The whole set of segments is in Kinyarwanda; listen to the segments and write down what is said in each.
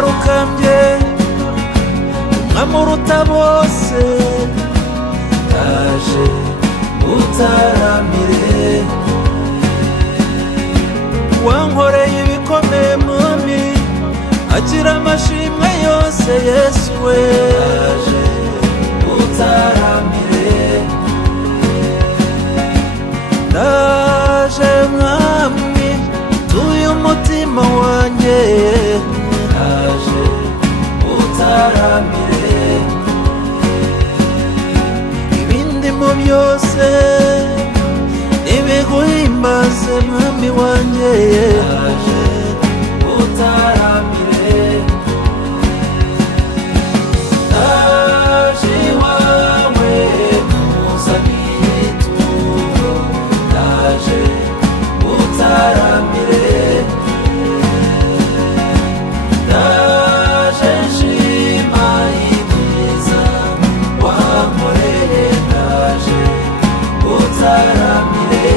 rukambye nkamuruta bose ndaje utaramire wankoreye ibikomeye mwami agira amashimwe yose Yesu we ndaje utaramire ndaje mwami tuye umutima wanjye ndaje utaramire ibindi mu byose nibiguhimbaze mwami wanjye ndaje utaramire ndaje iwawe muzaniye ituro ndaje utaramire ndaje nshima ibyiza wankoreye ndaje utaramire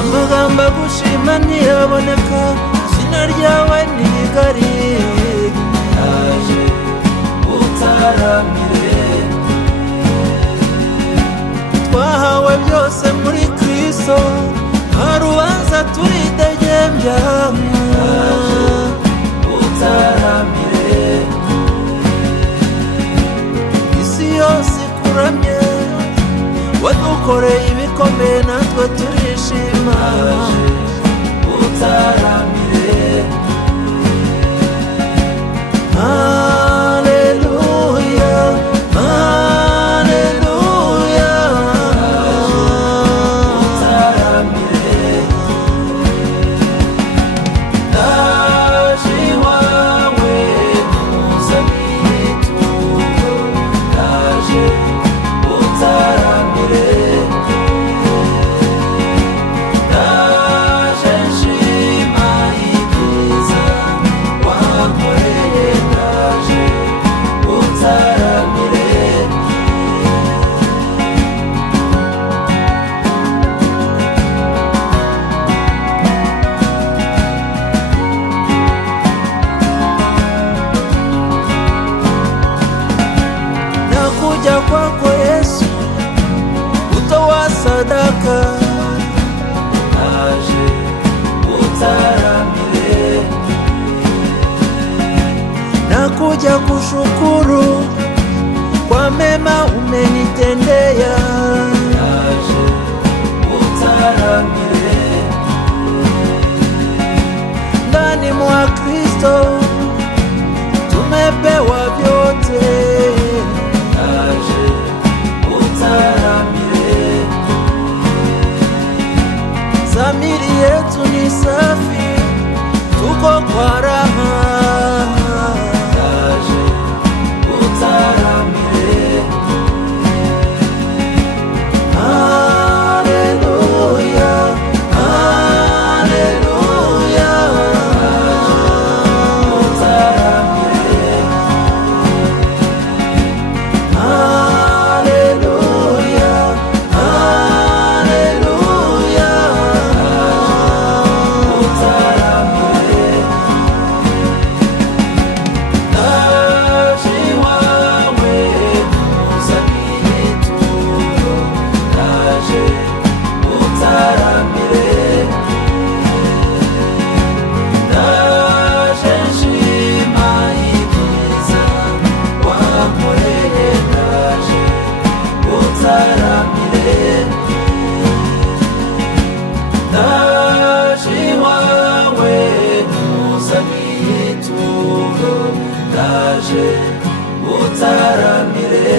amagambo agushima ntiyaboneka izina ryawe ni rigari ndaje utaramire twahawe byose muri Kristo nta rubanza turidegembya ndaje utaramire isi yose ikuramye wadukoreye ibikomeye natwe turishima ndaje utaramire haleluya haleluya utaramire ndaje iwawe muzaniye ituro ndaje utaramire ndaje nshima ibyiza wankoreye ndaje utaramire nakuja kwako Yesu utoa sadaka ndaje utaramire nakuja kushukuru kwa mema umenitendea ndaje utaramire ndani mwa Kristo tumepewa vyote ndaje utaramire zamiri yetu ni safi tuko kwa raha ndaje utaramire haleluya haleluya utaramire haleluya haleluya utaramire ndaje iwawe muzaniye ituro ndaje utaramire ndaje nshima ibyiza wankoreye ndaje utaramire ndaje iwawe muzaniye ituro ndaje utaramire